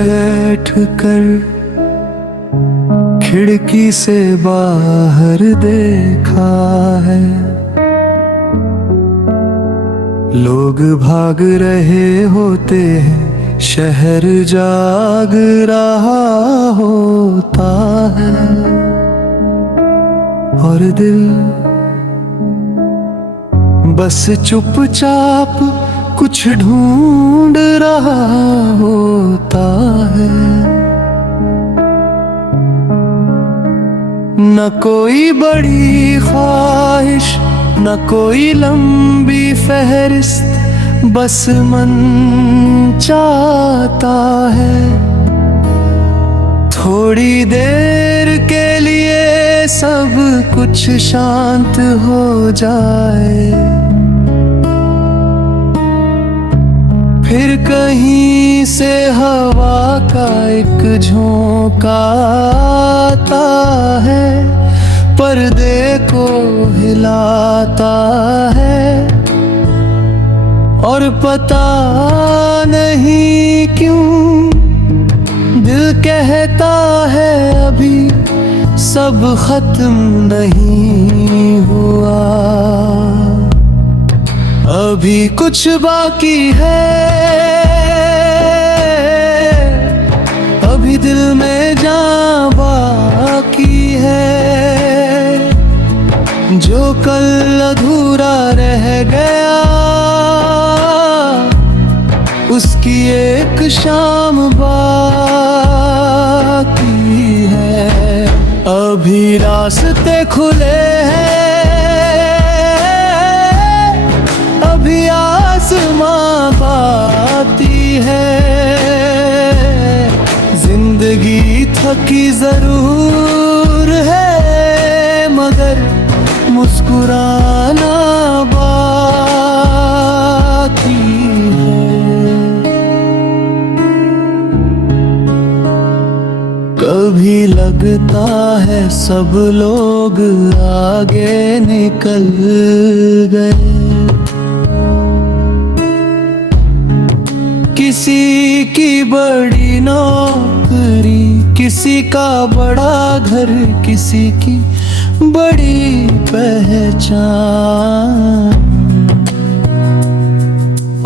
बैठ कर खिड़की से बाहर देखा है, लोग भाग रहे होते हैं, शहर जाग रहा होता है, और दिल बस चुपचाप कुछ ढूंढ रहा होता है। न कोई बड़ी ख्वाहिश, न कोई लंबी फहरिस्त, बस मन चाहता है थोड़ी देर के लिए सब कुछ शांत हो जाए, फिर कहीं से हवा का एक झोंका आता है, पर्दे को हिलाता है, और पता नहीं क्यों दिल कहता है अभी सब खत्म नहीं हुआ, अभी कुछ बाकी है, अभी दिल में जान बाकी है, जो कल अधूरा रह गया उसकी एक शाम बाकी है, अभी रास्ते खुले हैं, अभी आसमां बाती है, जिंदगी थकी जरूर है मगर मुस्कुराना बाकी है। कभी लगता है सब लोग आगे निकल गए, किसी की बड़ी नौकरी, किसी का बड़ा घर, किसी की बड़ी पहचान,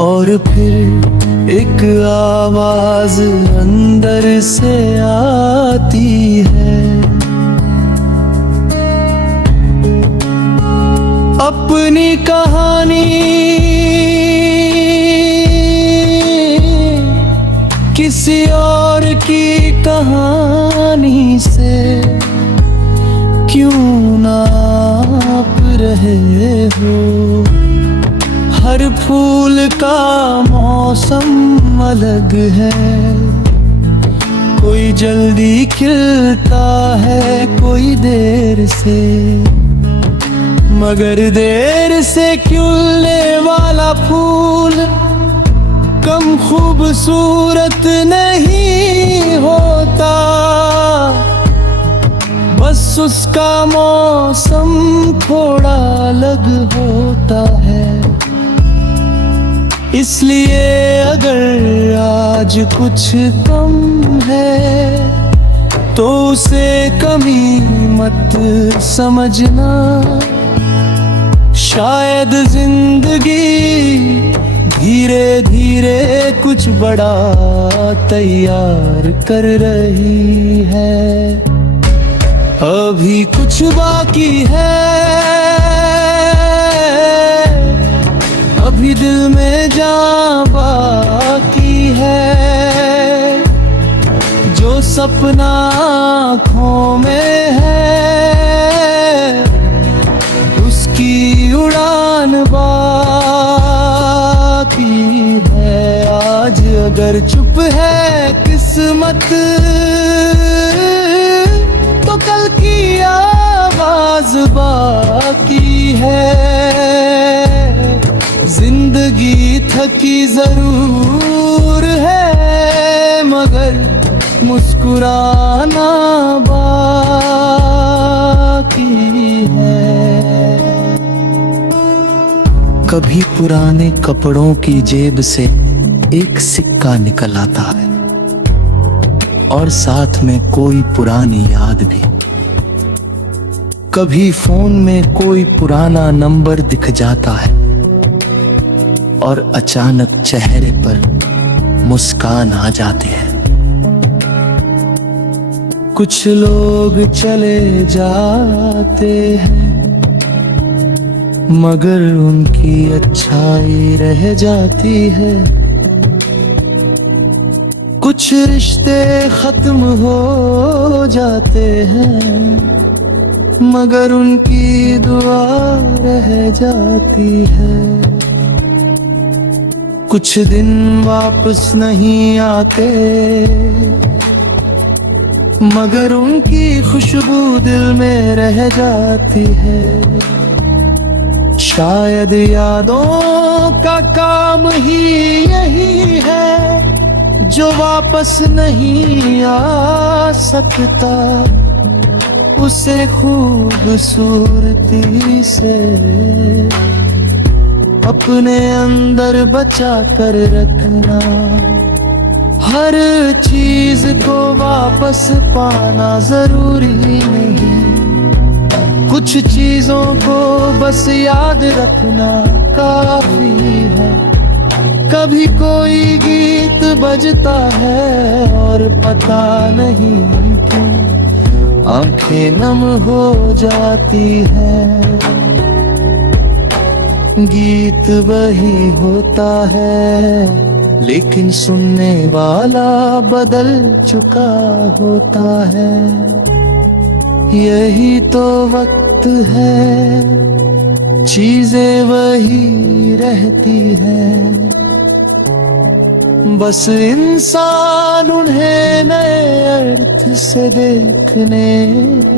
और फिर एक आवाज अंदर से आती है, अपनी कहानी किसी और की कहानी से क्यों नाप रहे हो, हर फूल का मौसम अलग है, कोई जल्दी खिलता है कोई देर से, मगर देर से खिलने वाला फूल कम खूबसूरत नहीं होता, बस उसका मौसम थोड़ा अलग होता है, इसलिए अगर आज कुछ कम है तो उसे कमी मत समझना, शायद जिंदगी धीरे धीरे कुछ बड़ा तैयार कर रही है, अभी कुछ बाकी है, अभी दिल में जान बाकी है, जो सपना आँखों में है उसकी उड़ान बाकी है, आज अगर चुप है किस्मत तो कल की आवाज बाकी है, जिंदगी थकी जरूर है मगर मुस्कुराना बाकी है। कभी पुराने कपड़ों की जेब से एक सिक्का निकल आता है, और साथ में कोई पुरानी याद भी। कभी फोन में कोई पुराना नंबर दिख जाता है और अचानक चेहरे पर मुस्कान आ जाती है। कुछ लोग चले जाते हैं मगर उनकी अच्छाई रह जाती है। कुछ रिश्ते खत्म हो जाते हैं मगर उनकी दुआ रह जाती है। कुछ दिन वापस नहीं आते मगर उनकी खुशबू दिल में रह जाती है। शायद यादों का काम ही यही है जो वापस नहीं आ सकता। उसे खूबसूरती से अपने अंदर बचा कर रखना। हर चीज को वापस पाना जरूरी नहीं, कुछ चीजों को बस याद रखना काफी है। कभी कोई गीत बजता है और पता नहीं क्यों आंखें नम हो जाती है। गीत वही होता है लेकिन सुनने वाला बदल चुका होता है। यही तो वक्त है, चीजें वही रहती हैं, बस इंसान उन्हें नए अर्थ से देखने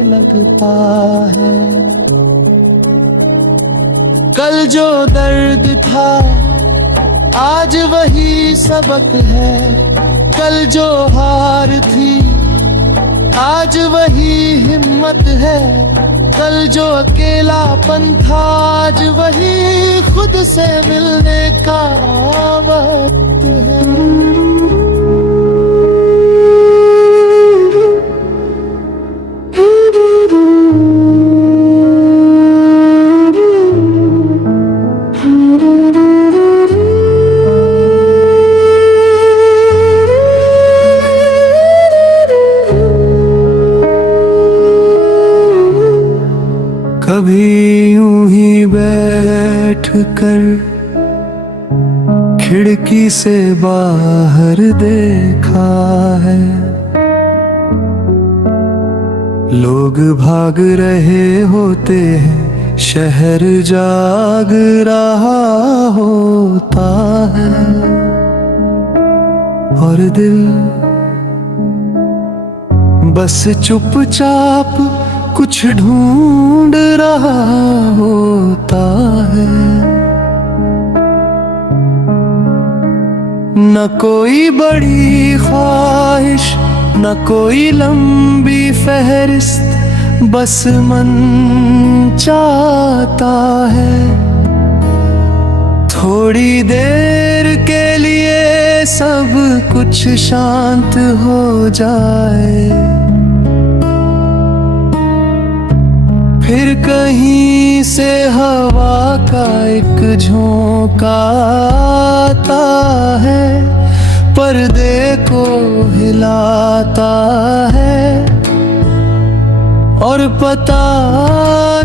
लगता है। कल जो दर्द था आज वही सबक है, कल जो हार थी आज वही हिम्मत है, कल जो अकेलापन था आज वही खुद से मिलने का वक्त है। कभी यूं ही बैठ कर खिड़की से बाहर देखा है, लोग भाग रहे होते हैं, शहर जाग रहा होता है और दिल बस चुपचाप कुछ ढूंढ रहा होता है। न कोई बड़ी ख्वाहिश न कोई लंबी फहरिस्त, बस मन चाहता है थोड़ी देर के लिए सब कुछ शांत हो जाए। फिर कहीं से हवा का एक झोंका आता है, पर्दे को हिलाता है और पता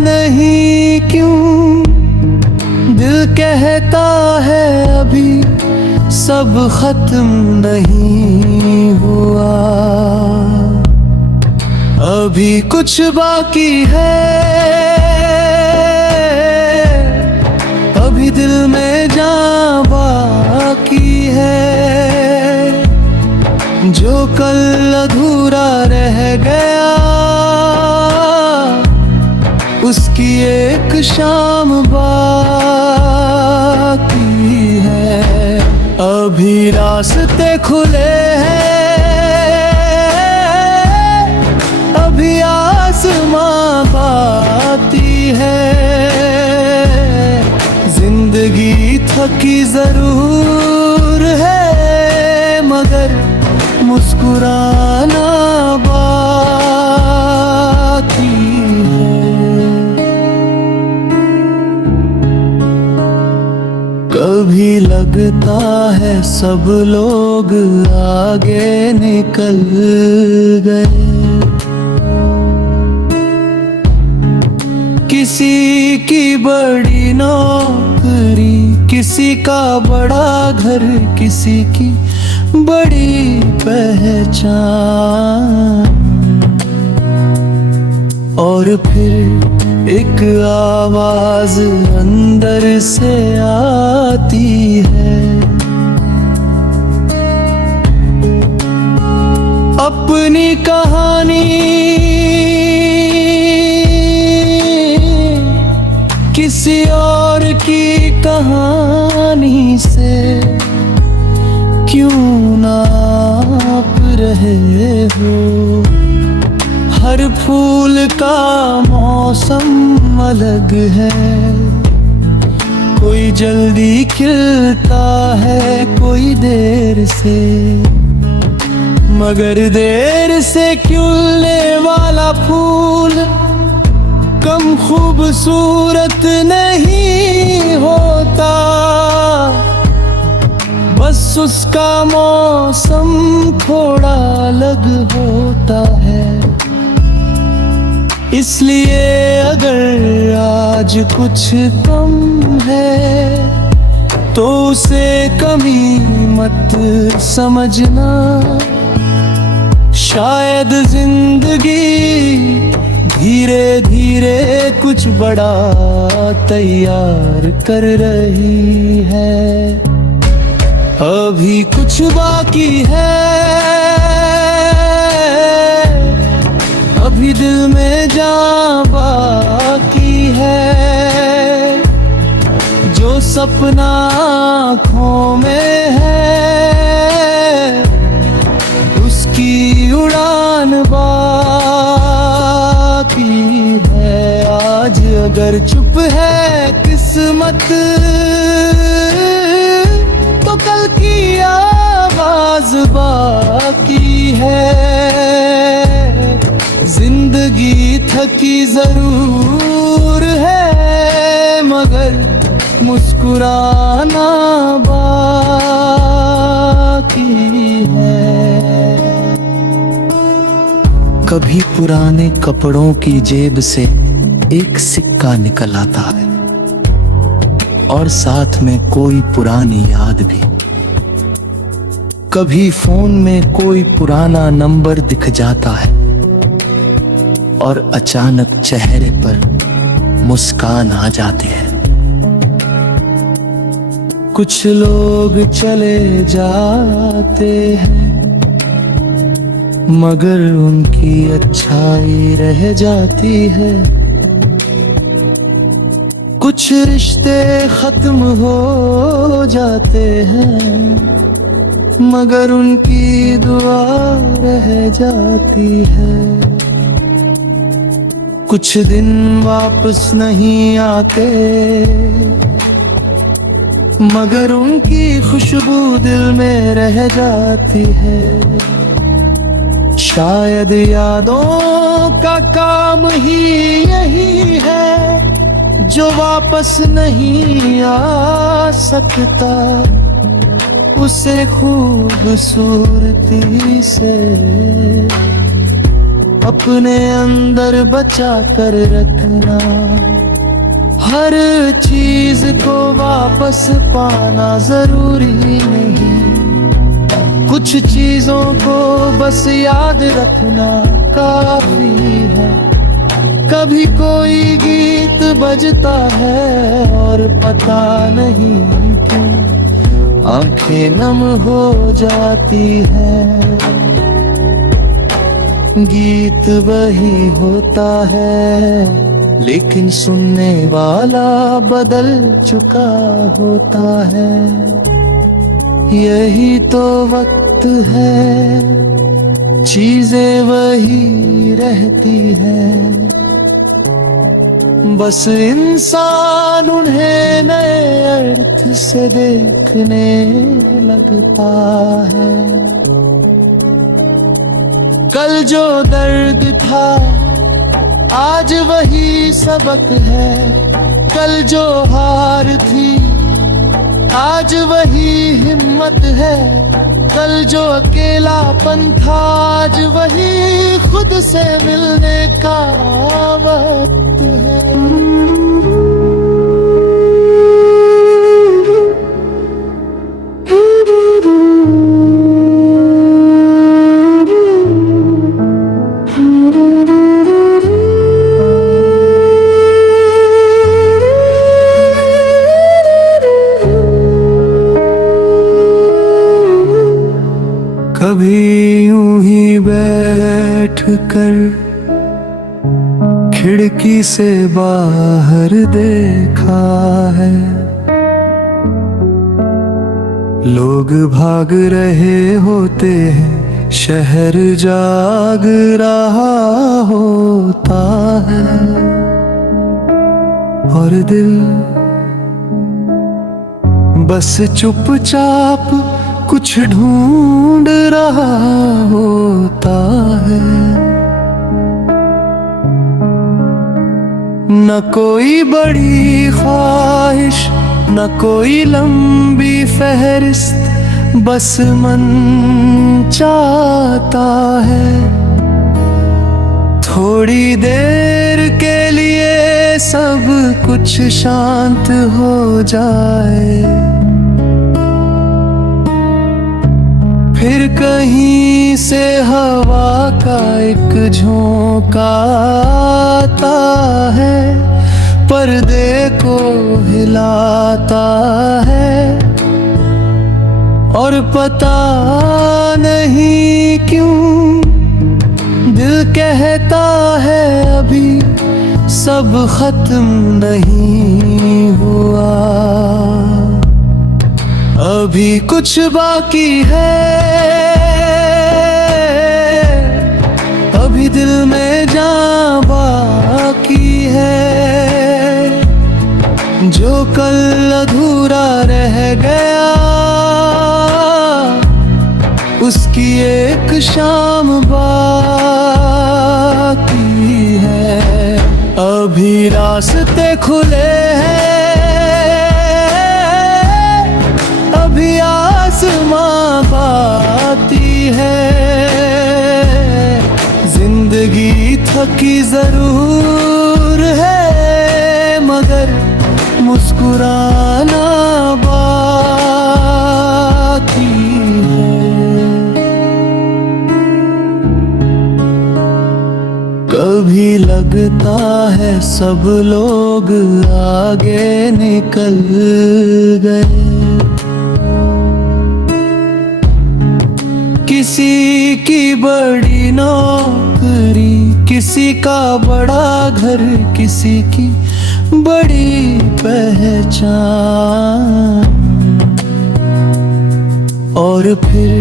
नहीं क्यों दिल कहता है अभी सब खत्म नहीं हुआ, अभी कुछ बाकी है, अभी दिल में जान बाकी है। जो कल अधूरा रह गया उसकी एक शाम बाकी है। अभी रास्ते खुले हैं, अभी आसमां बाती है। जिंदगी थकी जरूर है मगर मुस्कुराना सब लोग आगे निकल गए। किसी की बड़ी नौकरी, किसी का बड़ा घर, किसी की बड़ी पहचान, और फिर एक आवाज अंदर से आती है, अपनी कहानी किसी और की कहानी से क्यों नाप रहे हो। हर फूल का मौसम अलग है, कोई जल्दी खिलता है, कोई देर से, मगर देर से खिलने वाला फूल कम खूबसूरत नहीं होता, बस उसका मौसम थोड़ा अलग होता है। इसलिए अगर आज कुछ कम है तो उसे कमी मत समझना, शायद जिंदगी धीरे धीरे कुछ बड़ा तैयार कर रही है। अभी कुछ बाकी है, अभी दिल में जान बाकी है, जो सपना आँखों में है उसकी उड़ान बाकी है। आज अगर चुप है किस्मत तो कल की आवाज बाकी है। जिंदगी थकी जरूर है मगर मुस्कुराना बाकी है। कभी पुराने कपड़ों की जेब से एक सिक्का निकल आता है और साथ में कोई पुरानी याद भी। कभी फोन में कोई पुराना नंबर दिख जाता है और अचानक चेहरे पर मुस्कान आ जाती है। कुछ लोग चले जाते हैं मगर उनकी अच्छाई रह जाती है। कुछ रिश्ते खत्म हो जाते हैं मगर उनकी दुआ रह जाती है। कुछ दिन वापस नहीं आते मगर उनकी खुशबू दिल में रह जाती है। शायद यादों का काम ही यही है जो वापस नहीं आ सकता, उसे खूबसूरती से अपने अंदर बचा कर रखना। हर चीज को वापस पाना जरूरी नहीं, कुछ चीजों को बस याद रखना काफी है। कभी कोई गीत बजता है और पता नहीं क्यों आंखें नम हो जाती है। गीत वही होता है लेकिन सुनने वाला बदल चुका होता है। यही तो वक्त है, चीजें वही रहती हैं, बस इंसान उन्हें नए अर्थ से देखने लगता है। कल जो दर्द था आज वही सबक है, कल जो हार थी आज वही हिम्मत है, कल जो अकेलापन था, आज वही खुद से मिलने का वक्त है। कभी यूं ही बैठ कर खिड़की से बाहर देखा है, लोग भाग रहे होते हैं, शहर जाग रहा होता है, और दिल बस चुपचाप कुछ ढूंढ रहा होता है। न कोई बड़ी ख्वाहिश, न कोई लंबी फहरिस्त, बस मन चाहता है थोड़ी देर के लिए सब कुछ शांत हो जाए, फिर कहीं से हवा का एक झोंका आता है, पर्दे को हिलाता है, और पता नहीं क्यों दिल कहता है अभी सब खत्म नहीं हुआ, अभी कुछ बाकी है, अभी दिल में जान बाकी है, जो कल अधूरा रह गया उसकी एक शाम बाकी है, अभी रास्ते खुले हैं, अभी आसमां बाती है, जिंदगी थकी जरूर है मगर मुस्कुराना बाकी है। कभी लगता है सब लोग आगे निकल गए, किसी की बड़ी नौकरी, किसी का बड़ा घर, किसी की बड़ी पहचान, और फिर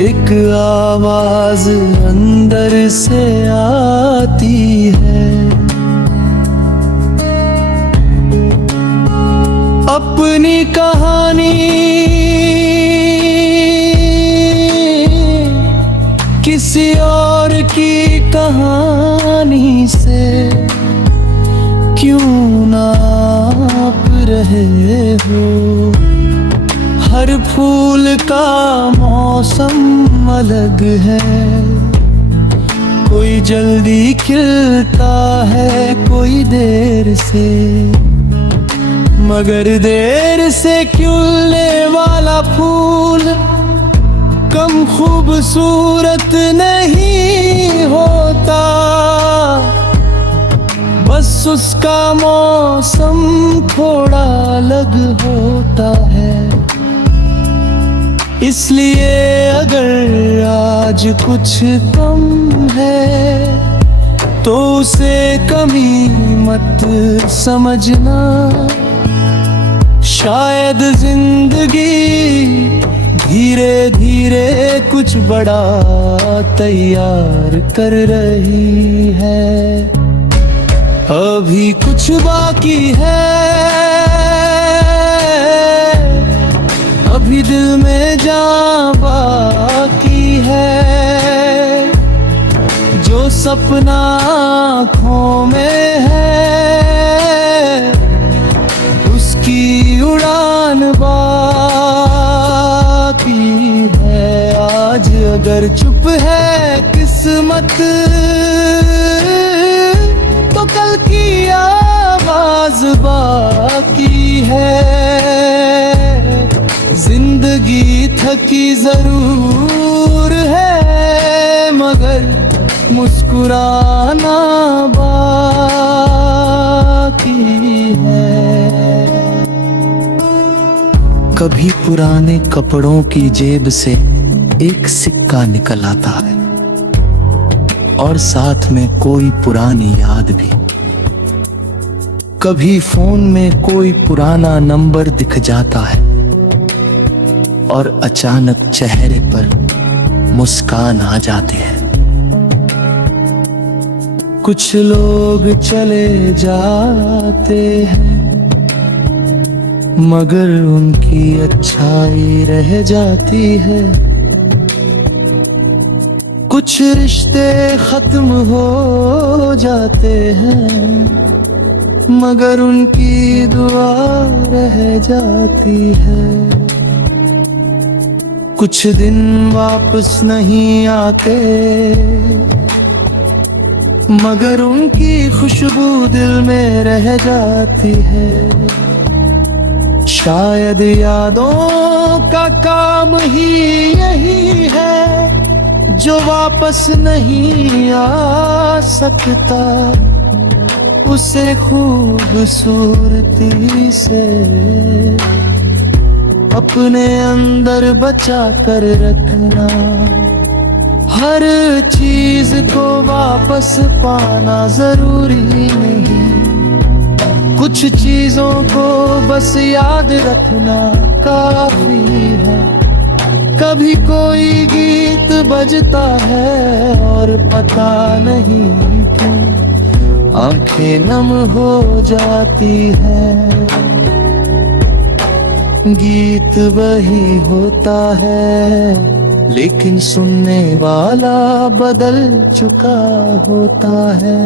एक आवाज अंदर से आती है, अपनी कहानी किसी और की कहानी से क्यों नाप रहे हो, हर फूल का मौसम अलग है, कोई जल्दी खिलता है कोई देर से, मगर देर से खिलने वाला फूल कम खूबसूरत नहीं होता, बस उसका मौसम थोड़ा अलग होता है, इसलिए अगर आज कुछ कम है तो उसे कमी मत समझना, शायद जिंदगी धीरे धीरे कुछ बड़ा तैयार कर रही है, अभी कुछ बाकी है, अभी दिल में जान बाकी है, जो सपना आँखों में है उसकी उड़ान मगर चुप है किस्मत, तो कल की आवाज बाकी है। जिंदगी थकी जरूर है, मगर मुस्कुराना बाकी है। कभी पुराने कपड़ों की जेब से एक सिक्का निकल आता है, और साथ में कोई पुरानी याद भी। कभी फोन में कोई पुराना नंबर दिख जाता है, और अचानक चेहरे पर मुस्कान आ जाती है। कुछ लोग चले जाते हैं, मगर उनकी अच्छाई रह जाती है। कुछ रिश्ते खत्म हो जाते हैं, मगर उनकी दुआ रह जाती है। कुछ दिन वापस नहीं आते, मगर उनकी खुशबू दिल में रह जाती है। शायद यादों का काम ही यही है, जो वापस नहीं आ सकता। उसे खूबसूरती से अपने अंदर बचा कर रखना। हर चीज को वापस पाना जरूरी नहीं, कुछ चीजों को बस याद रखना काफी है। कभी कोई गीत बजता है और पता नहीं क्यों आंखें नम हो जाती है। गीत वही होता है, लेकिन सुनने वाला बदल चुका होता है।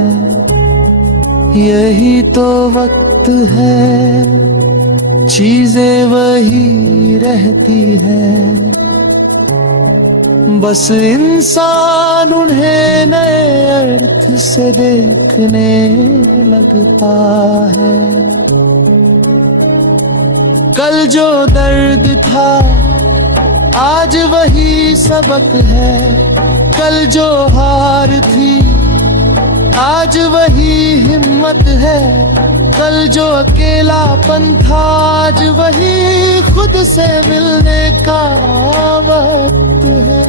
यही तो वक्त है, चीजें वही रहती हैं, बस इंसान उन्हें नए अर्थ से देखने लगता है। कल जो दर्द था आज वही सबक है, कल जो हार थी आज वही हिम्मत है। कल जो अकेलापन था आज वही खुद से मिलने का वक्त है।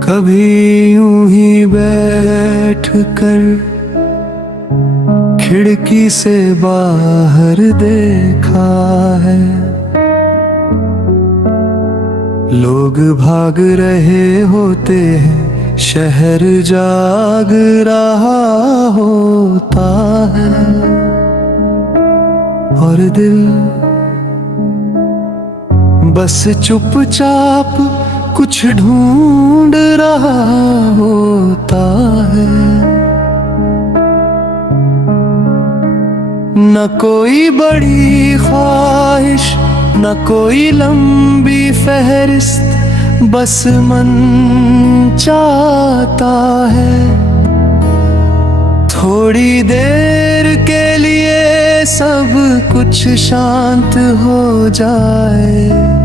कभी यूं ही बैठ कर खिड़की से बाहर देखा है, लोग भाग रहे होते हैं, शहर जाग रहा होता है, और दिल बस चुपचाप कुछ ढूंढ रहा होता है। न कोई बड़ी ख्वाहिश, न कोई लंबी फहरिस्त, बस मन चाहता है थोड़ी देर के लिए सब कुछ शांत हो जाए।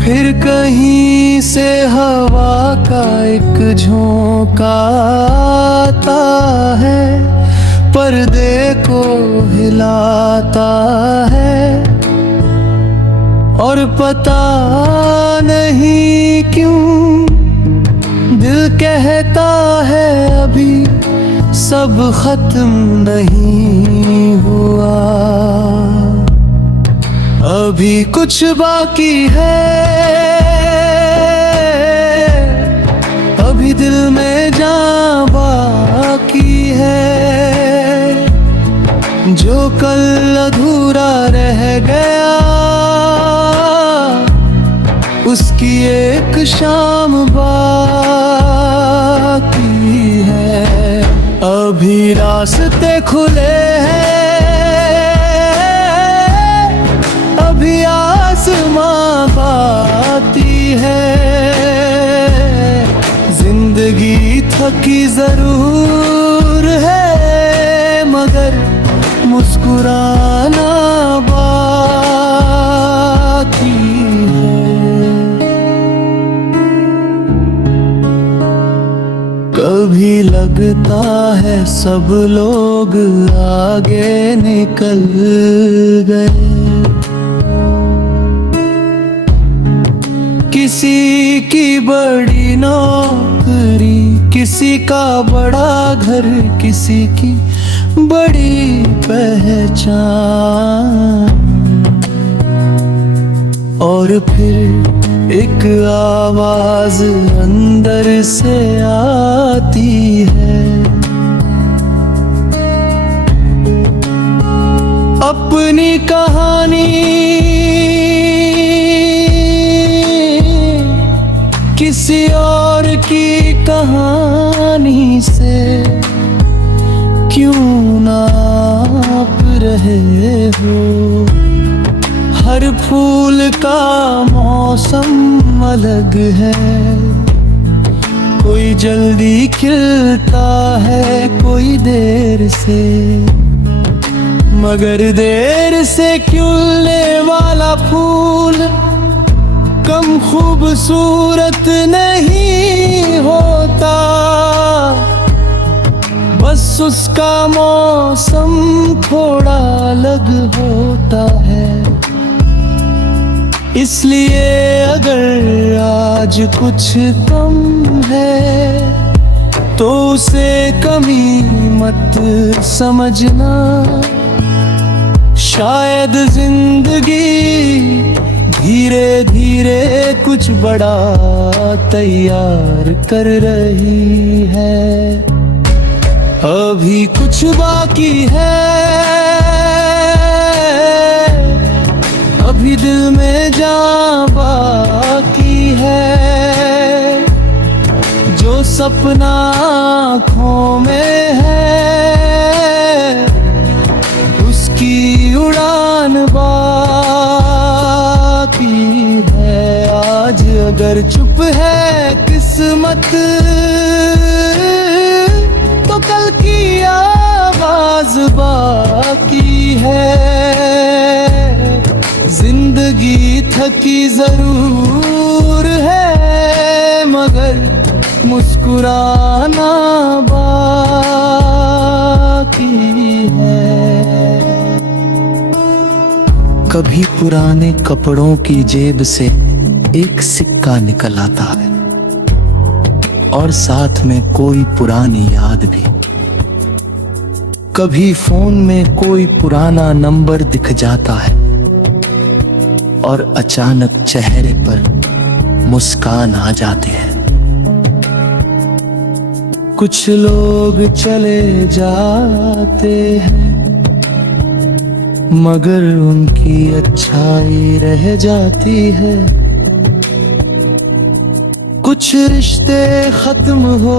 फिर कहीं से हवा का एक झोंका आता है, पर्दे को हिलाता है, और पता नहीं क्यों दिल कहता है अभी सब खत्म नहीं हुआ, अभी कुछ बाकी है, अभी दिल में जान बाकी है। जो कल अधूरा रह गया उसकी एक शाम बाकी है। अभी रास्ते खुले हैं, अभी आसमां बाती है। जिंदगी थकी जरूर है मगर मुस्कुराना बाकी है। कभी लगता है सब लोग आगे निकल गए, किसी की बड़ी नौकरी, किसी का बड़ा घर, किसी की बड़ी पहचान। और फिर एक आवाज अंदर से आती है, अपनी कहानी किसी और की कहानी से क्यों नाप रहे हो। हर फूल का मौसम अलग है, कोई जल्दी खिलता है कोई देर से। मगर देर से खिलने वाला फूल कम खूबसूरत नहीं होता, बस उसका मौसम थोड़ा अलग होता है। इसलिए अगर आज कुछ कम है तो उसे कमी मत समझना, शायद जिंदगी धीरे धीरे कुछ बड़ा तैयार कर रही है। अभी कुछ बाकी है, अभी दिल में जान बाकी है। जो सपना आँखों में है उसकी उड़ान बाकी है। आज अगर चुप है किस्मत तो कल की आवाज बाकी है। जिंदगी थकी जरूर है मगर मुस्कुराना बाकी है। कभी पुराने कपड़ों की जेब से एक सिक्का निकल आता है और साथ में कोई पुरानी याद भी। कभी फोन में कोई पुराना नंबर दिख जाता है और अचानक चेहरे पर मुस्कान आ जाती है। कुछ लोग चले जाते हैं मगर उनकी अच्छाई रह जाती है। कुछ रिश्ते खत्म हो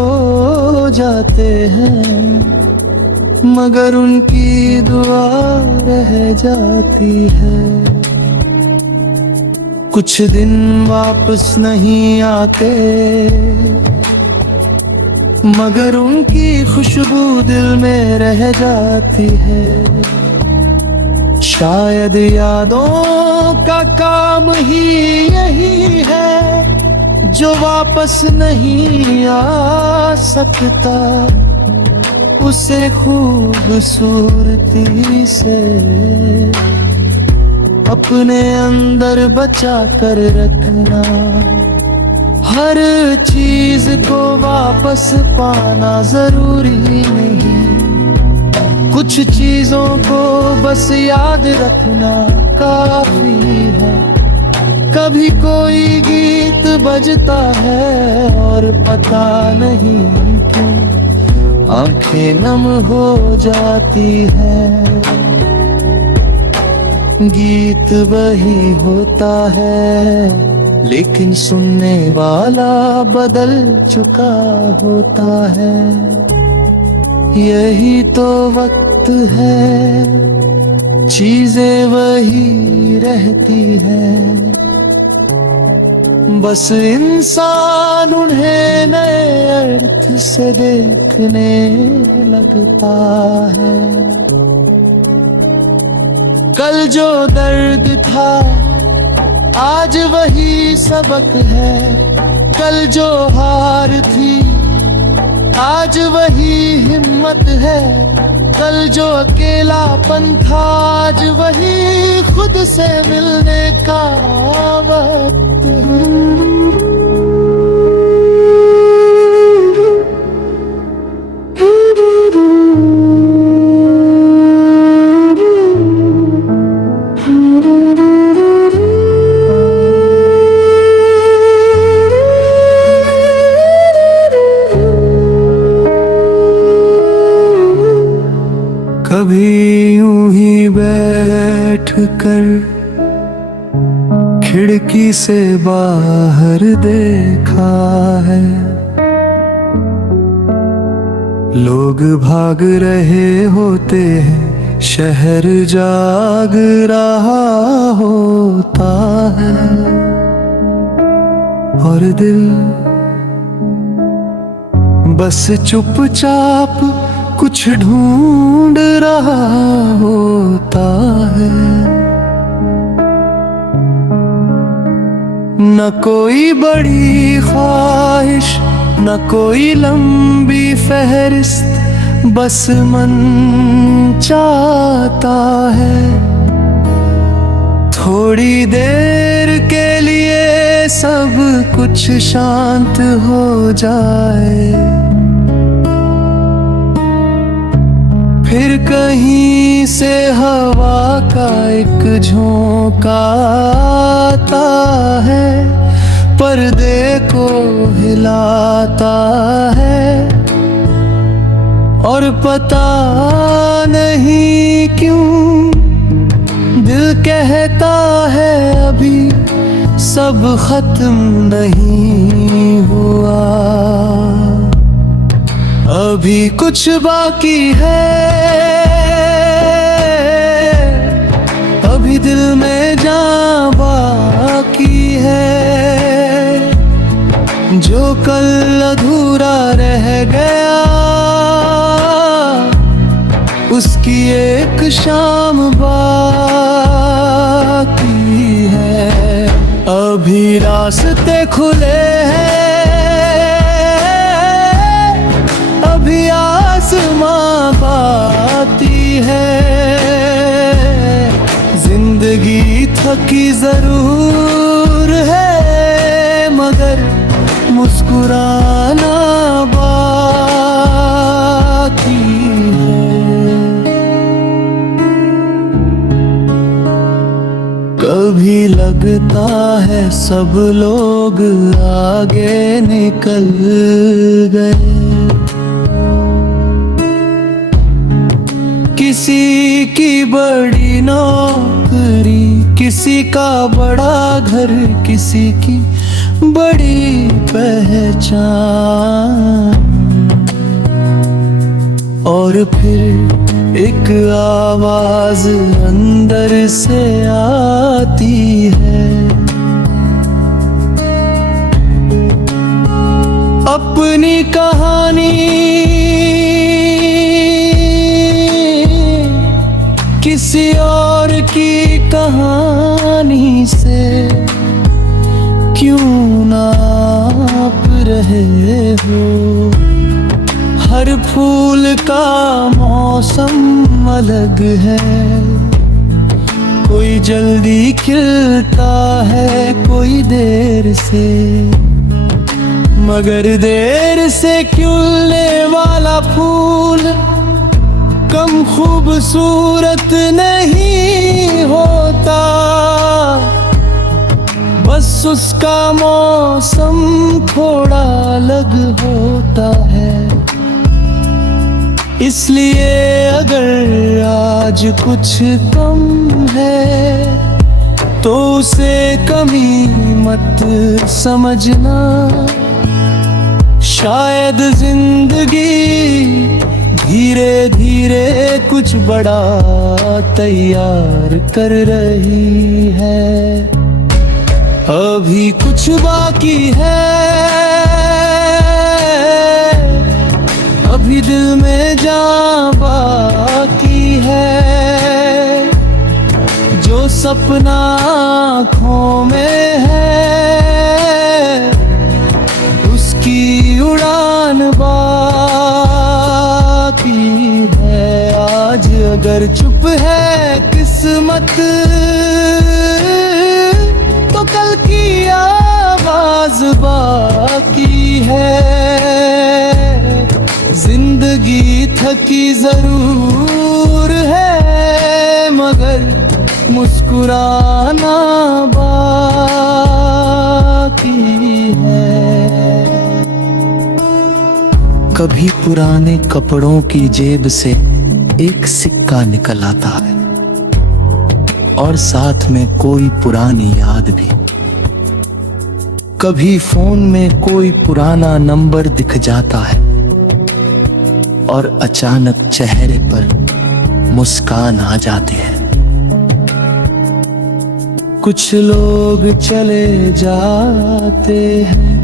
जाते हैं मगर उनकी दुआ रह जाती है। कुछ दिन वापस नहीं आते मगर उनकी खुशबू दिल में रह जाती है। शायद यादों का काम ही यही है जो वापस नहीं आ सकता, उसे खूबसूरती से अपने अंदर बचा कर रखना। हर चीज को वापस पाना जरूरी नहीं, कुछ चीजों को बस याद रखना काफी है। कभी कोई गीत बजता है और पता नहीं क्यों आंखें नम हो जाती हैं। गीत वही होता है लेकिन सुनने वाला बदल चुका होता है। यही तो वक्त है, चीजें वही रहती हैं, बस इंसान उन्हें नए अर्थ से देखने लगता है। कल जो दर्द था आज वही सबक है, कल जो हार थी आज वही हिम्मत है, कल जो अकेलापन था आज वही खुद से मिलने का वक्त है। कभी यूं ही बैठ कर खिड़की से बाहर देखा है, लोग भाग रहे होते हैं, शहर जाग रहा होता है, और दिल बस चुपचाप कुछ ढूंढ रहा होता है। न कोई बड़ी ख्वाहिश न कोई लंबी फहरिस्त, बस मन चाहता है थोड़ी देर के लिए सब कुछ शांत हो जाए, फिर कहीं से हवा का एक झोंका आता है, पर्दे को हिलाता है, और पता नहीं क्यों दिल कहता है अभी सब खत्म नहीं हुआ, अभी कुछ बाकी है, अभी दिल में जान बाकी है, जो कल अधूरा रह गया उसकी एक शाम बाकी है, अभी रास्ते खुले हैं, अभी आसमां बाती है, जिंदगी थकी जरूर है मगर मुस्कुराना बाकी है। कभी लगता है सब लोग आगे निकल गए, किसी की बड़ी नौकरी, किसी का बड़ा घर, किसी की बड़ी पहचान, और फिर एक आवाज अंदर से आती है, अपनी कहानी किसी और की कहानी से क्यों नाप रहे हो, हर फूल का मौसम अलग है, कोई जल्दी खिलता है कोई देर से, मगर देर से खिलने वाला फूल कम खूबसूरत नहीं होता, बस उसका मौसम थोड़ा अलग होता है, इसलिए अगर आज कुछ कम है तो उसे कमी मत समझना। शायद जिंदगी धीरे धीरे कुछ बड़ा तैयार कर रही है। अभी कुछ बाकी है, अभी दिल में जान बाकी है। जो सपना आँखों में है उसकी उड़ान बाकी है। आज अगर चुप है किस्मत तो कल की आवाज बाकी है। जिंदगी थकी जरूर है मगर मुस्कुराना बाकी है। कभी पुराने कपड़ों की जेब से एक सिक्का निकल आता है और साथ में कोई पुरानी याद भी। कभी फोन में कोई पुराना नंबर दिख जाता है और अचानक चेहरे पर मुस्कान आ जाती है। कुछ लोग चले जाते हैं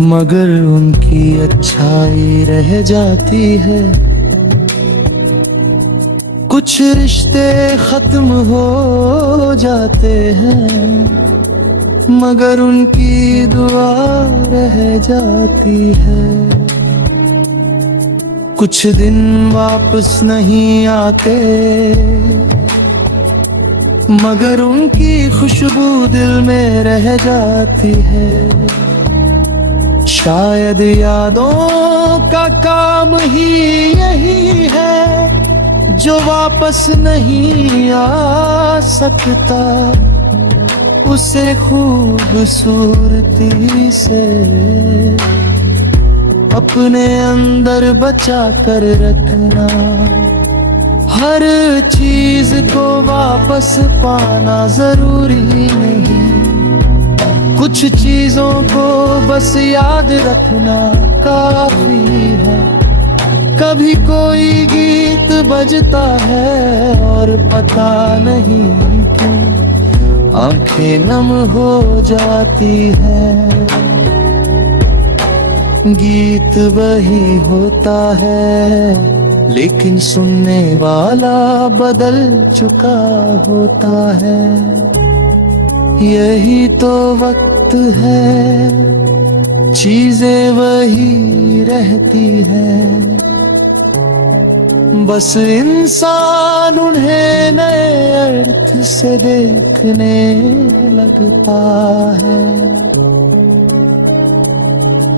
मगर उनकी अच्छाई रह जाती है। कुछ रिश्ते खत्म हो जाते हैं मगर उनकी दुआ रह जाती है। कुछ दिन वापस नहीं आते मगर उनकी खुशबू दिल में रह जाती है। शायद यादों का काम ही यही है जो वापस नहीं आ सकता। उसे खूबसूरती से अपने अंदर बचा कर रखना। हर चीज को वापस पाना जरूरी नहीं, कुछ चीजों को बस याद रखना काफी है। कभी कोई गीत बजता है और पता नहीं क्यों आंखें नम हो जाती है। गीत वही होता है लेकिन सुनने वाला बदल चुका होता है। यही तो वक्त है, चीजें वही रहती हैं, बस इंसान उन्हें नए अर्थ से देखने लगता है।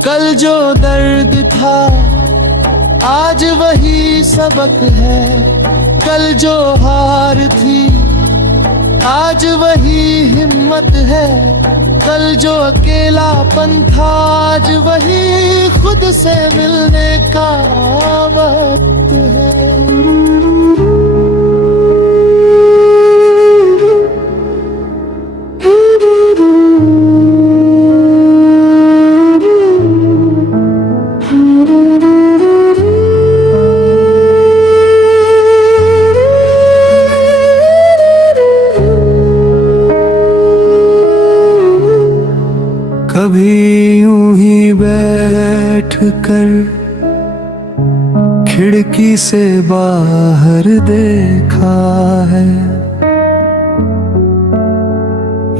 कल जो दर्द था आज वही सबक है, कल जो हार थी आज वही हिम्मत है, कल जो अकेलापन था आज वही खुद से मिलने का वक्त है। कभी यूं ही बैठ कर खिड़की से बाहर देखा है,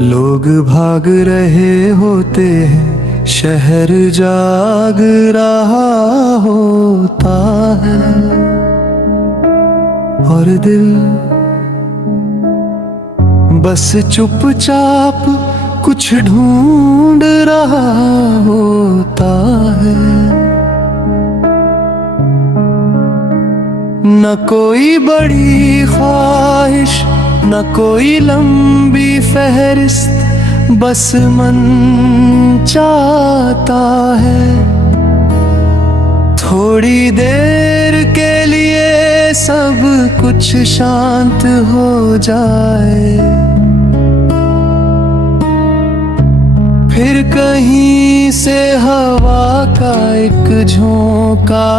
लोग भाग रहे होते हैं, शहर जाग रहा होता है और दिल बस चुपचाप कुछ ढूंढ रहा होता है। न कोई बड़ी ख्वाहिश न कोई लंबी फहरिस्त, बस मन चाहता है थोड़ी देर के लिए सब कुछ शांत हो जाए, फिर कहीं से हवा का एक झोंका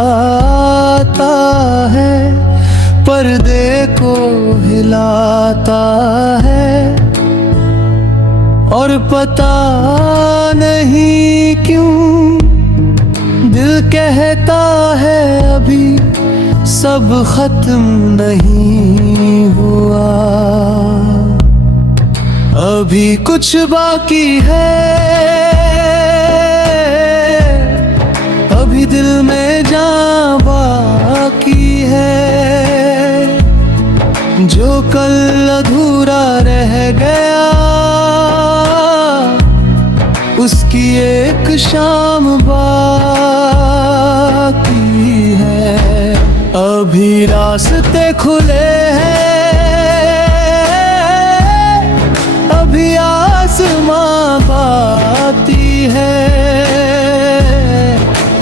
आता है, पर्दे को हिलाता है, और पता नहीं क्यों दिल कहता है अभी सब खत्म नहीं हुआ, अभी कुछ बाकी है, अभी दिल में जान बाकी है, जो कल अधूरा रह गया उसकी एक शाम बाकी है, अभी रास्ते खुले हैं, अभी आसमां बाती है,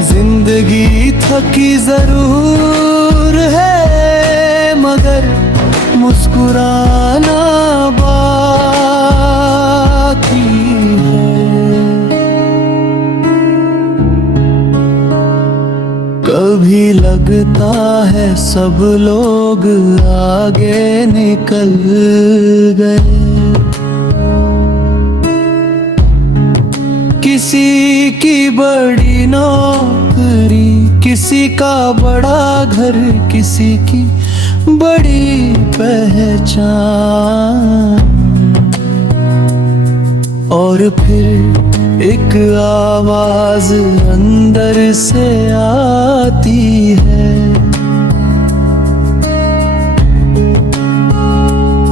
जिंदगी थकी जरूर है मगर मुस्कुराना बाकी है। कभी लगता है सब लोग आगे निकल गए, किसी की बड़ी नौकरी, किसी का बड़ा घर, किसी की बड़ी पहचान, और फिर एक आवाज अंदर से आती है,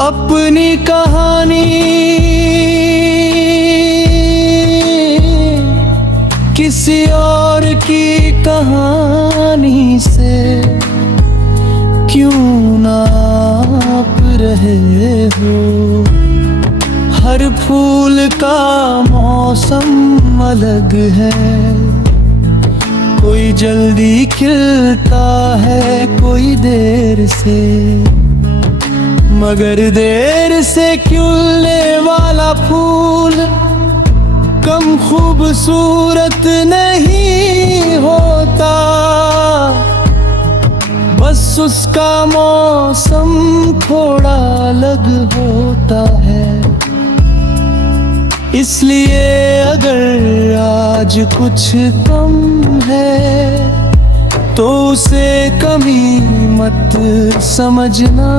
अपनी कहानी किसी और की कहानी से क्यों नाप रहे हो, हर फूल का मौसम अलग है, कोई जल्दी खिलता है कोई देर से, मगर देर से खिलने वाला फूल कम खूबसूरत नहीं होता, बस उसका मौसम थोड़ा अलग होता है। इसलिए अगर आज कुछ कम है तो उसे कमी मत समझना,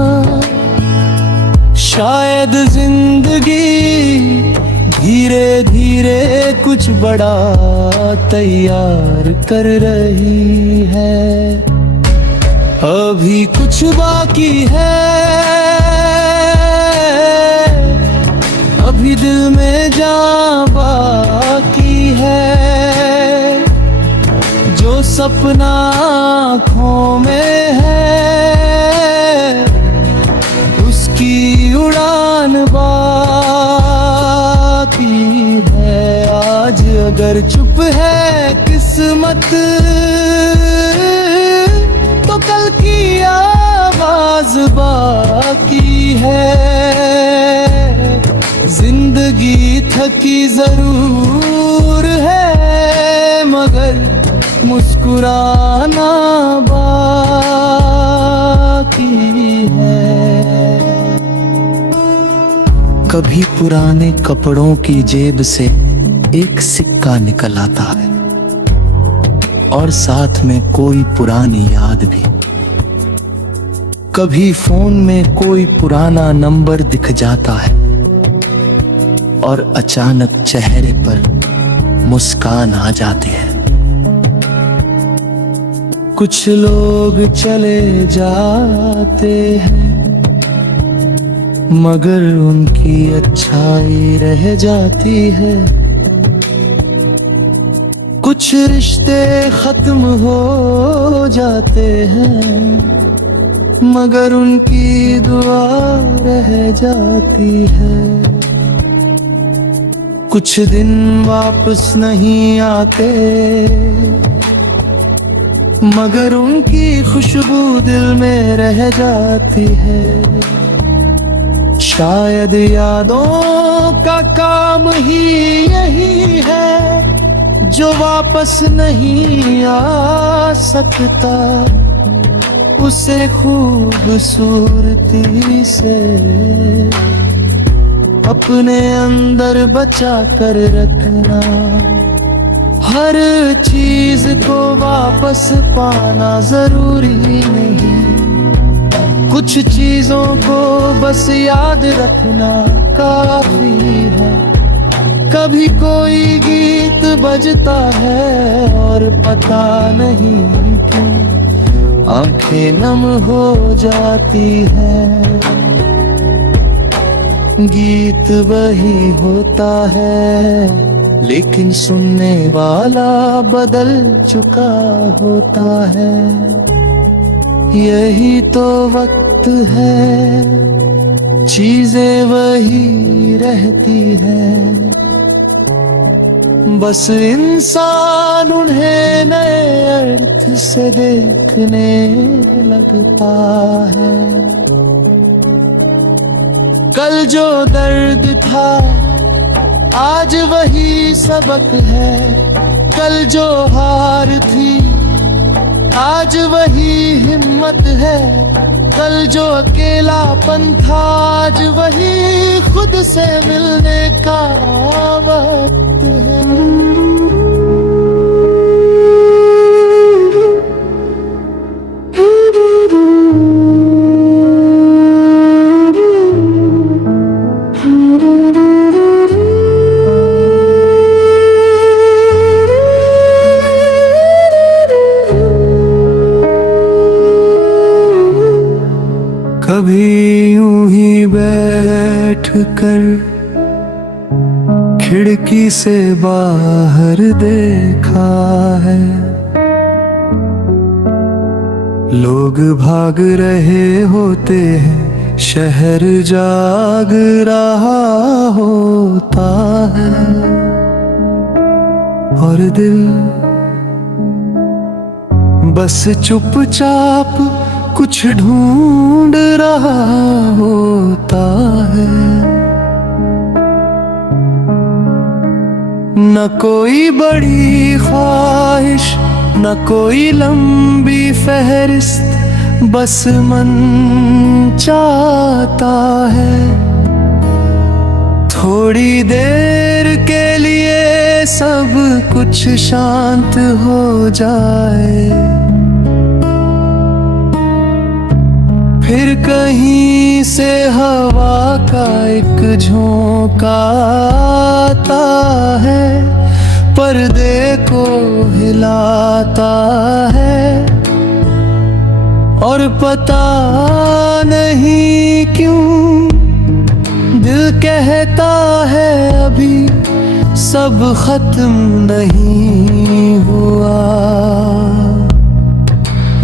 शायद जिंदगी धीरे धीरे कुछ बड़ा तैयार कर रही है, अभी कुछ बाकी है, अभी दिल में जान बाकी है, जो सपना आँखों में है उसकी उड़ान बाकी है, आज अगर चुप है किस्मत तो कल की आवाज बाकी है, जिंदगी थकी जरूर है मगर मुस्कुराना बाकी है। कभी पुराने कपड़ों की जेब से एक सिक्का निकल आता है और साथ में कोई पुरानी याद भी, कभी फोन में कोई पुराना नंबर दिख जाता है और अचानक चेहरे पर मुस्कान आ जाती है, कुछ लोग चले जाते हैं मगर उनकी अच्छाई रह जाती है, कुछ रिश्ते खत्म हो जाते हैं मगर उनकी दुआ रह जाती है, कुछ दिन वापस नहीं आते मगर उनकी खुशबू दिल में रह जाती है। शायद यादों का काम ही यही है जो वापस नहीं आ सकता, उसे खूबसूरती से अपने अंदर बचा कर रखना। हर चीज को वापस पाना जरूरी नहीं, कुछ चीजों को बस याद रखना काफी है। कभी कोई गीत बजता है और पता नहीं क्यों आंखें नम हो जाती है। गीत वही होता है लेकिन सुनने वाला बदल चुका होता है। यही तो वक्त है, चीजें वही रहती हैं, बस इंसान उन्हें नए अर्थ से देखने लगता है। कल जो दर्द था आज वही सबक है, कल जो हार थी आज वही हिम्मत है, कल जो अकेलापन था आज वही खुद से मिलने का वक्त है। कभी यूं ही बैठ कर खिड़की से बाहर देखा है, लोग भाग रहे होते हैं, शहर जाग रहा होता है और दिल बस चुपचाप कुछ ढूंढ रहा होता है। न कोई बड़ी ख्वाहिश न कोई लंबी फहरिस्त, बस मन चाहता है थोड़ी देर के लिए सब कुछ शांत हो जाए, फिर कहीं से हवा का एक झोंका आता है, पर्दे को हिलाता है और पता नहीं क्यों दिल कहता है अभी सब खत्म नहीं हुआ,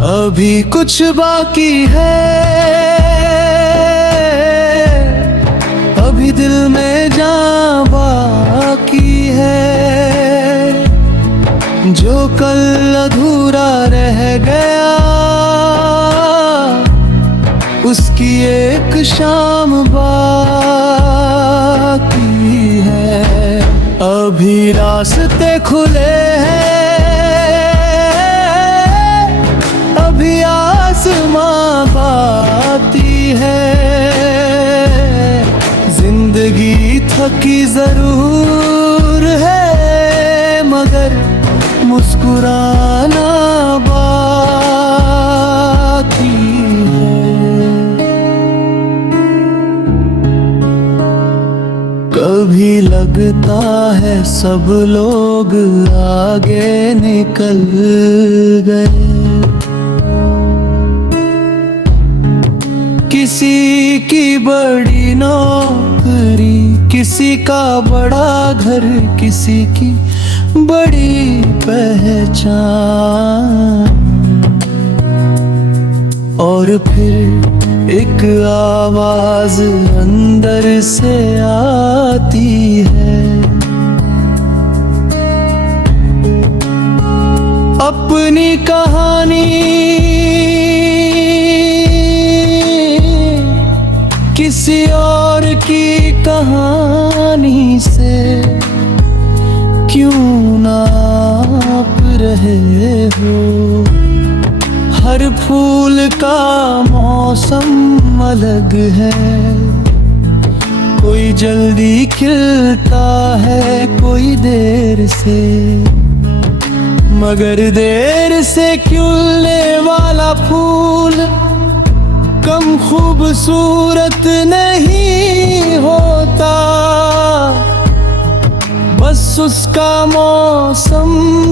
अभी कुछ बाकी है, अभी दिल में जान बाकी है, जो कल अधूरा रह गया उसकी एक शाम बाकी है। अभी रास्ते खुले हैं, अभी आसमां बाती है, जिंदगी थकी जरूर है मगर मुस्कुराना बाकी है। कभी लगता है सब लोग आगे निकल गए, किसी की बड़ी नौकरी, किसी का बड़ा घर, किसी की बड़ी पहचान, और फिर एक आवाज अंदर से आती है, अपनी कहानी किसी और की कहानी से क्यों नाप रहे हो। हर फूल का मौसम अलग है, कोई जल्दी खिलता है कोई देर से, मगर देर से खिलने वाला फूल कम खूबसूरत नहीं होता, बस उसका मौसम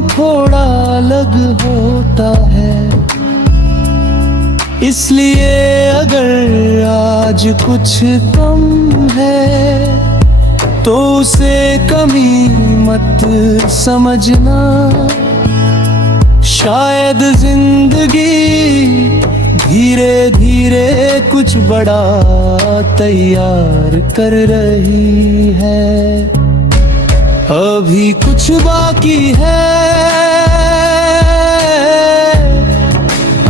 थोड़ा अलग होता है। इसलिए अगर आज कुछ कम है तो उसे कमी मत समझना, शायद जिंदगी धीरे धीरे कुछ बड़ा तैयार कर रही है। अभी कुछ बाकी है,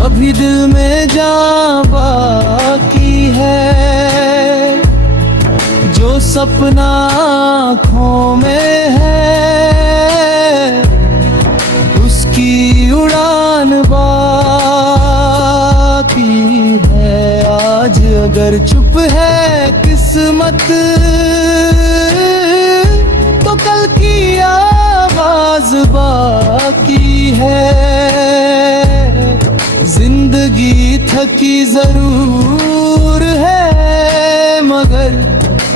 अभी दिल में जान बाकी है, जो सपना आँखों में है उसकी उड़ान बाकी है। आज अगर चुप है किस्मत तो कल की आवाज बाकी है। जिंदगी थकी जरूर है मगर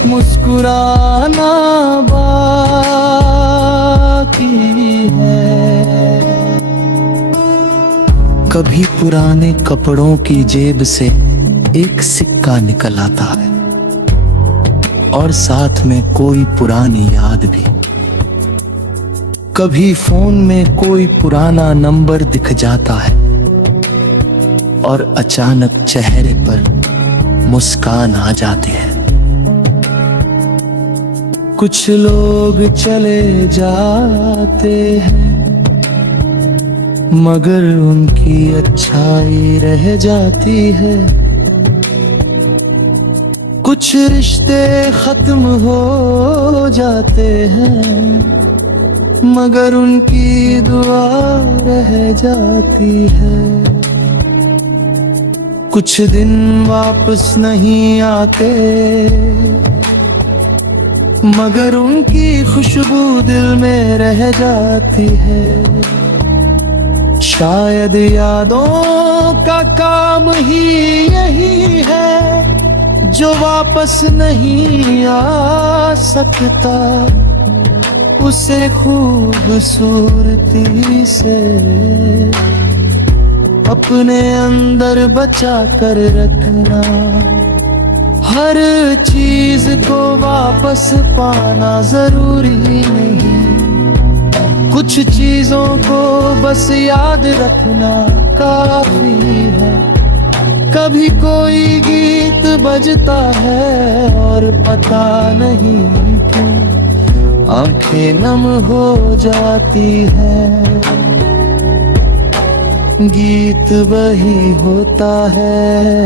मुस्कुराना बाकी है। कभी पुराने कपड़ों की जेब से एक सिक्का निकल आता है और साथ में कोई पुरानी याद भी। कभी फोन में कोई पुराना नंबर दिख जाता है और अचानक चेहरे पर मुस्कान आ जाती है। कुछ लोग चले जाते हैं मगर उनकी अच्छाई रह जाती है। कुछ रिश्ते खत्म हो जाते हैं मगर उनकी दुआ रह जाती है। कुछ दिन वापस नहीं आते मगर उनकी खुशबू दिल में रह जाती है। शायद यादों का काम ही यही है जो वापस नहीं आ सकता, उसे खूबसूरती से अपने अंदर बचा कर रखना। हर चीज को वापस पाना जरूरी नहीं, कुछ चीजों को बस याद रखना काफी है। कभी कोई गीत बजता है और पता नहीं क्यों आंखें नम हो जाती है। गीत वही होता है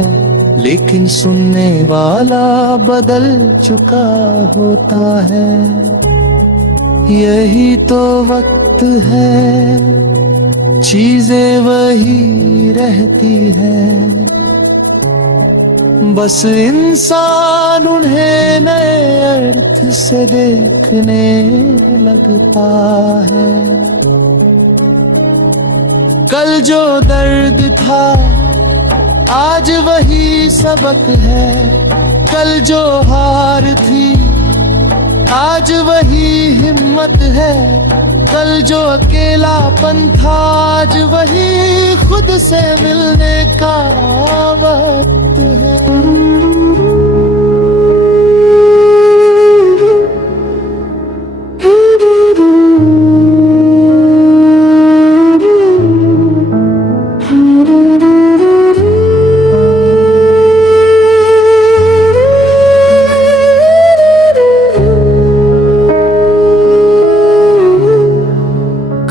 लेकिन सुनने वाला बदल चुका होता है। यही तो वक्त है, चीजें वही रहती हैं, बस इंसान उन्हें नए अर्थ से देखने लगता है। कल जो दर्द था आज वही सबक है, कल जो हार थी आज वही हिम्मत है, कल जो अकेलापन था आज वही खुद से मिलने का वक्त है।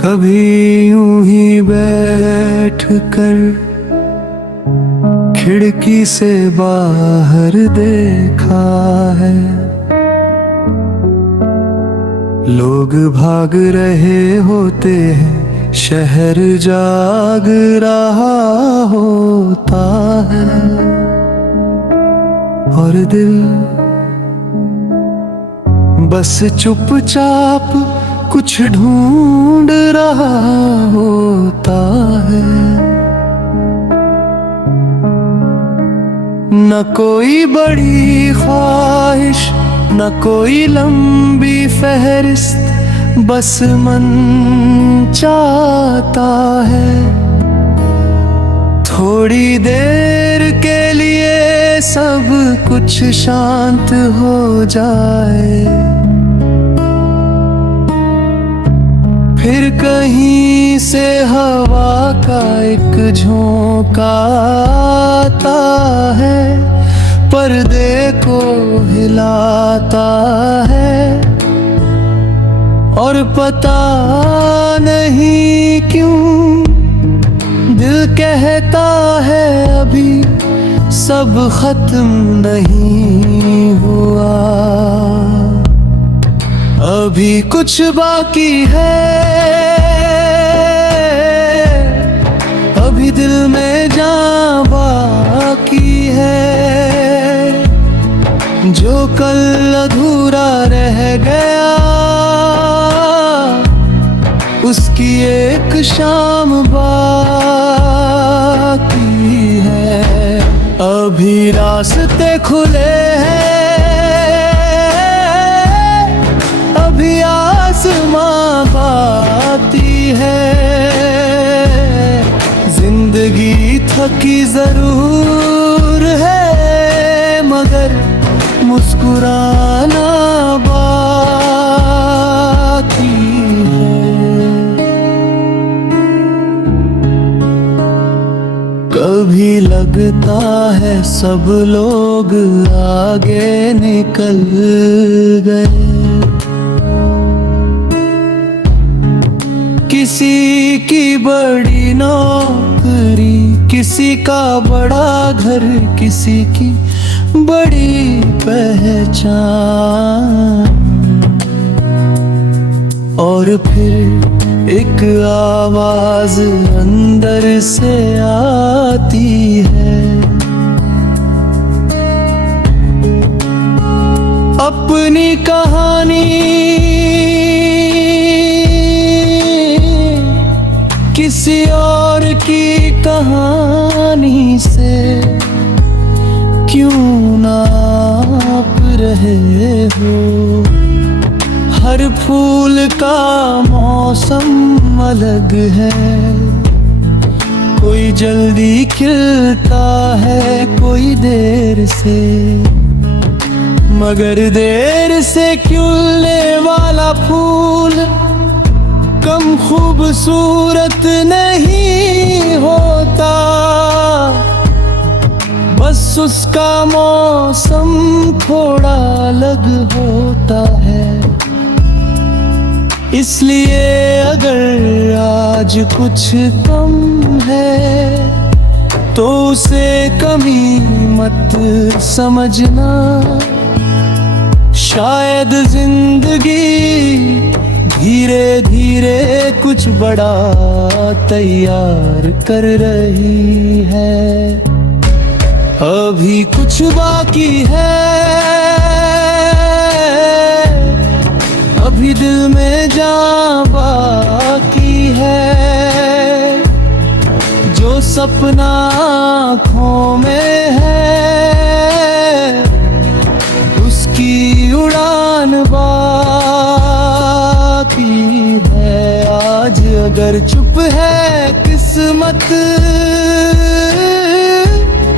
कभी यूं ही कर खिड़की से बाहर देखा है। लोग भाग रहे होते हैं, शहर जाग रहा होता है, और दिल बस चुपचाप कुछ ढूंढ रहा होता है। न कोई बड़ी ख्वाहिश, न कोई लंबी फहरिस्त, बस मन चाहता है थोड़ी देर के लिए सब कुछ शांत हो जाए। फिर कहीं से हवा का एक झोंका आता है, पर्दे को हिलाता है, और पता नहीं क्यों दिल कहता है अभी सब खत्म नहीं हुआ, अभी कुछ बाकी है, अभी दिल में जान बाकी है, जो कल अधूरा रह गया उसकी एक शाम बाकी है। अभी रास्ते खुले हैं, अभी आसमां बाती है, जिंदगी थकी जरूर है मगर मुस्कुराना बाकी है। कभी लगता है सब लोग आगे निकल गए, किसी की बड़ी नौकरी, किसी का बड़ा घर, किसी की बड़ी पहचान, और फिर एक आवाज अंदर से आती है, अपनी कहानी किसी और की कहानी से क्यों नाप रहे हो। हर फूल का मौसम अलग है, कोई जल्दी खिलता है कोई देर से, मगर देर से खिलने वाला फूल कम खूबसूरत नहीं होता, बस उसका मौसम थोड़ा अलग होता है। इसलिए अगर आज कुछ कम है तो उसे कमी मत समझना, शायद जिंदगी धीरे धीरे कुछ बड़ा तैयार कर रही है। अभी कुछ बाकी है, अभी दिल में जान बाकी है, जो सपना आँखों में है उसकी उड़ान बाकी है। आज अगर चुप है किस्मत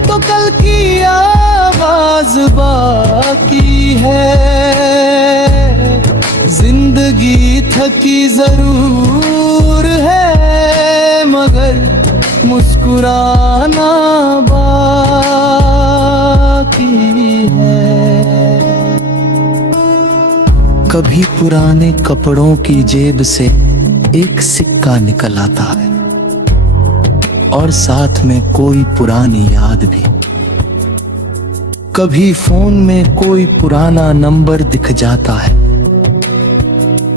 तो कल की आवाज बाकी है, जिंदगी थकी जरूर है मगर मुस्कुराना बाकी है। कभी पुराने कपड़ों की जेब से एक सिक्का निकल आता है और साथ में कोई पुरानी याद भी। कभी फोन में कोई पुराना नंबर दिख जाता है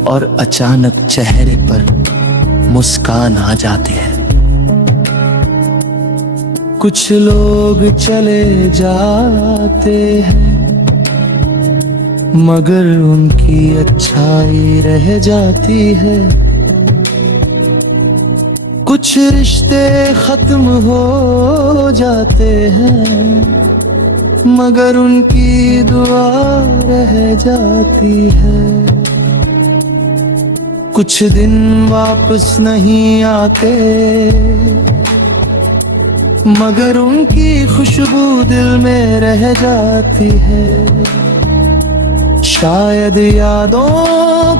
और अचानक चेहरे पर मुस्कान आ जाती है। कुछ लोग चले जाते हैं मगर उनकी अच्छाई रह जाती है। कुछ रिश्ते खत्म हो जाते हैं मगर उनकी दुआ रह जाती है। कुछ दिन वापस नहीं आते मगर उनकी खुशबू दिल में रह जाती है। शायद यादों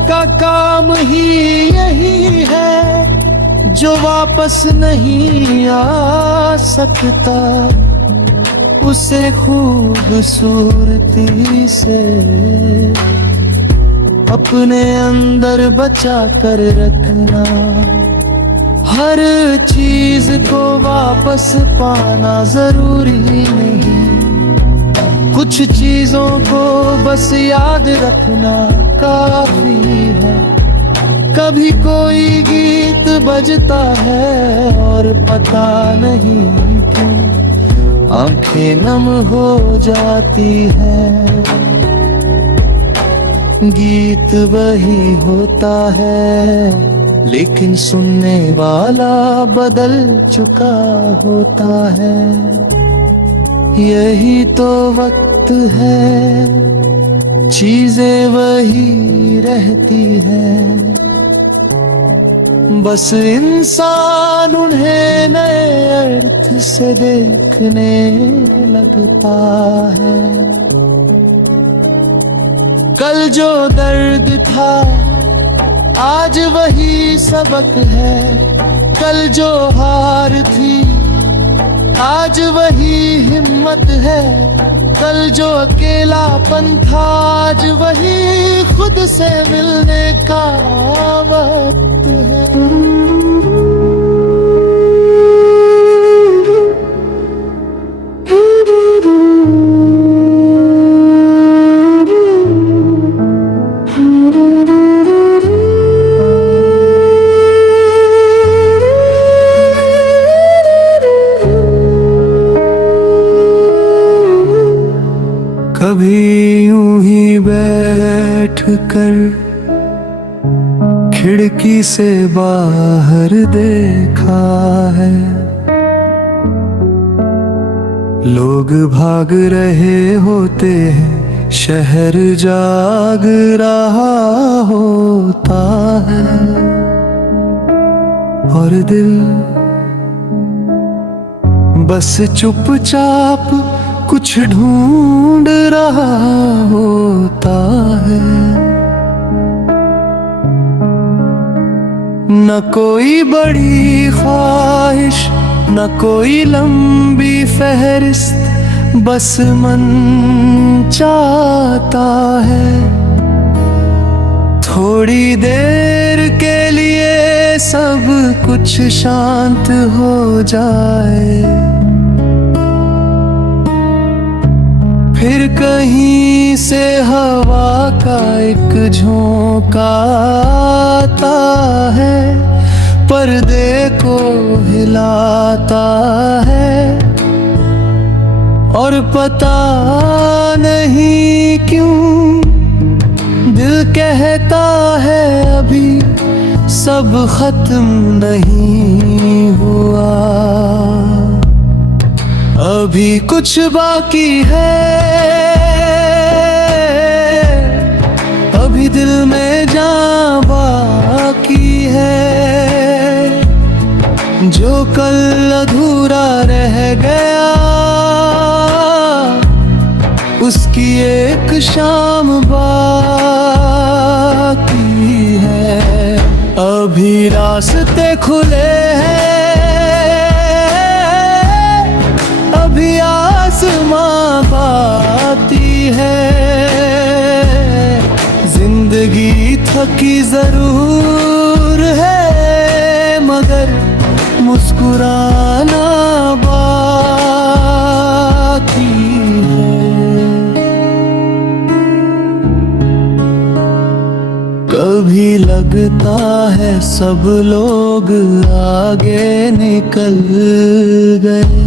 का काम ही यही है जो वापस नहीं आ सकता। उसे खूबसूरती से अपने अंदर बचा कर रखना। हर चीज को वापस पाना जरूरी नहीं, कुछ चीजों को बस याद रखना काफी है। कभी कोई गीत बजता है और पता नहीं क्यों आंखें नम हो जाती है। गीत वही होता है लेकिन सुनने वाला बदल चुका होता है। यही तो वक्त है, चीजें वही रहती हैं, बस इंसान उन्हें नए अर्थ से देखने लगता है। कल जो दर्द था आज वही सबक है, कल जो हार थी आज वही हिम्मत है, कल जो अकेलापन था आज वही खुद से मिलने का वक्त है। कभी यूं ही बैठ कर खिड़की से बाहर देखा है, लोग भाग रहे होते हैं, शहर जाग रहा होता है और दिल बस चुपचाप कुछ ढूंढ रहा होता है। न कोई बड़ी ख्वाहिश न कोई लंबी फहरिस्त, बस मन चाहता है थोड़ी देर के लिए सब कुछ शांत हो जाए। फिर कहीं से हवा का एक झोंका आता है, पर्दे को हिलाता है और पता नहीं क्यों दिल कहता है अभी सब खत्म नहीं हुआ, अभी कुछ बाकी है, अभी दिल में जान बाकी है, जो कल अधूरा रह गया उसकी एक शाम बाकी है। अभी रास्ते खुले हैं, अभी आसमां पाती है, जिंदगी थकी जरूर है मगर मुस्कुराना कभी लगता है सब लोग आगे निकल गए,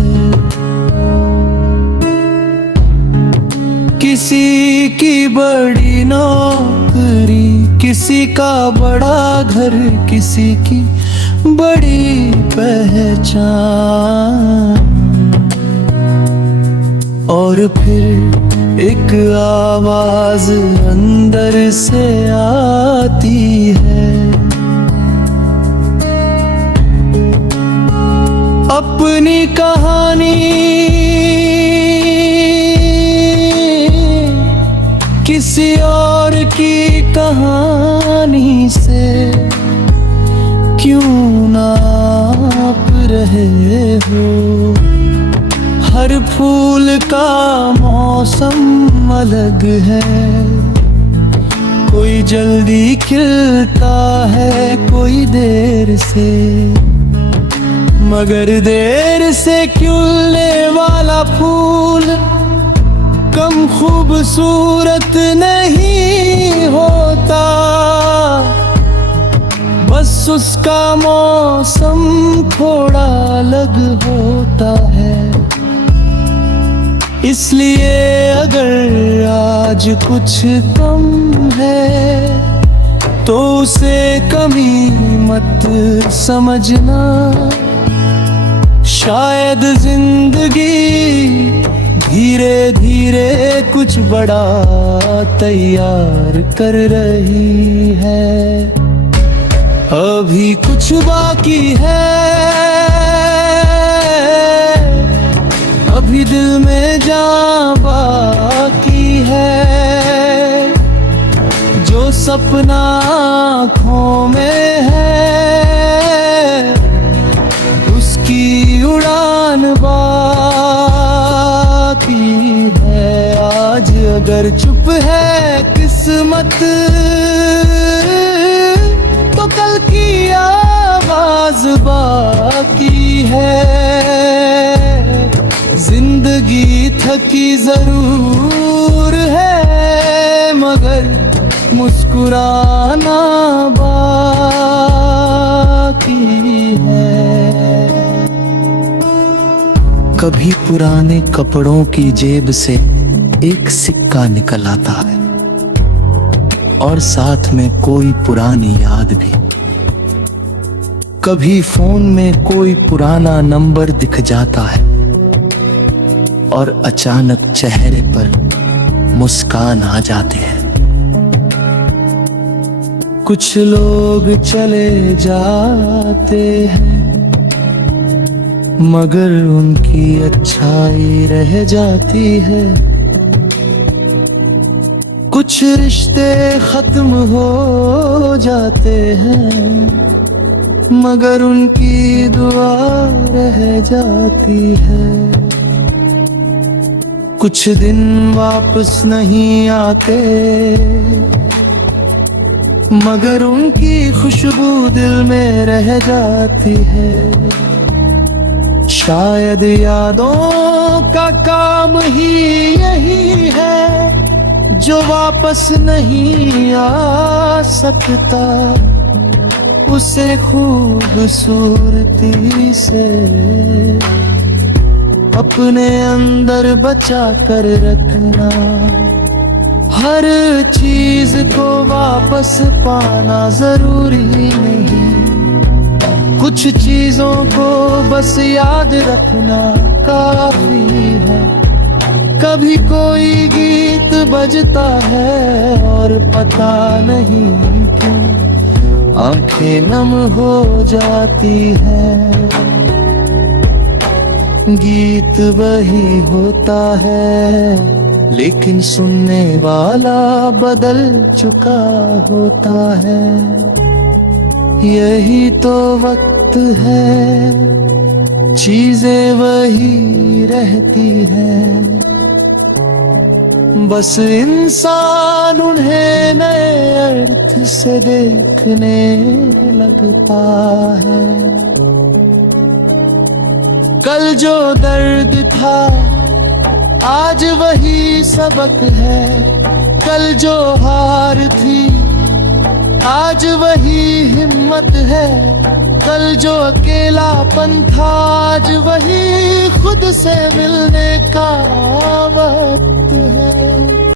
किसी की बड़ी नौकरी, किसी का बड़ा घर, किसी की बड़ी पहचान, और फिर एक आवाज अंदर से आती है, अपनी कहानी किसी और की कहानी से क्यों नाप रहे हो। हर फूल का मौसम अलग है, कोई जल्दी खिलता है, कोई देर से, मगर देर से खिलने वाला फूल कम खूबसूरत नहीं होता, बस उसका मौसम थोड़ा अलग होता है। इसलिए अगर आज कुछ कम है तो उसे कमी मत समझना, शायद जिंदगी धीरे धीरे कुछ बड़ा तैयार कर रही है। अभी कुछ बाकी है, अभी दिल में जान बाकी है, जो सपना आँखों में है उसकी उड़ान बाकी है। आज अगर चुप है किस्मत तो कल की आवाज बाकी है। जिंदगी थकी जरूर है मगर मुस्कुराना बाकी है। कभी पुराने कपड़ों की जेब से एक सिक्का निकल आता है और साथ में कोई पुरानी याद भी। कभी फोन में कोई पुराना नंबर दिख जाता है और अचानक चेहरे पर मुस्कान आ जाते हैं। कुछ लोग चले जाते हैं मगर उनकी अच्छाई रह जाती है। कुछ रिश्ते खत्म हो जाते हैं मगर उनकी दुआ रह जाती है। कुछ दिन वापस नहीं आते मगर उनकी खुशबू दिल में रह जाती है। शायद यादों का काम ही यही है जो वापस नहीं आ सकता, उसे खूबसूरती से अपने अंदर बचा कर रखना। हर चीज को वापस पाना जरूरी नहीं, कुछ चीजों को बस याद रखना काफी है। कभी कोई गीत बजता है और पता नहीं क्यों आंखें नम हो जाती है। गीत वही होता है लेकिन सुनने वाला बदल चुका होता है। यही तो वक्त है, चीजें वही रहती हैं, बस इंसान उन्हें नए अर्थ से देखने लगता है। कल जो दर्द था आज वही सबक है, कल जो हार थी आज वही हिम्मत है, कल जो अकेलापन था, आज वही खुद से मिलने का वक्त है।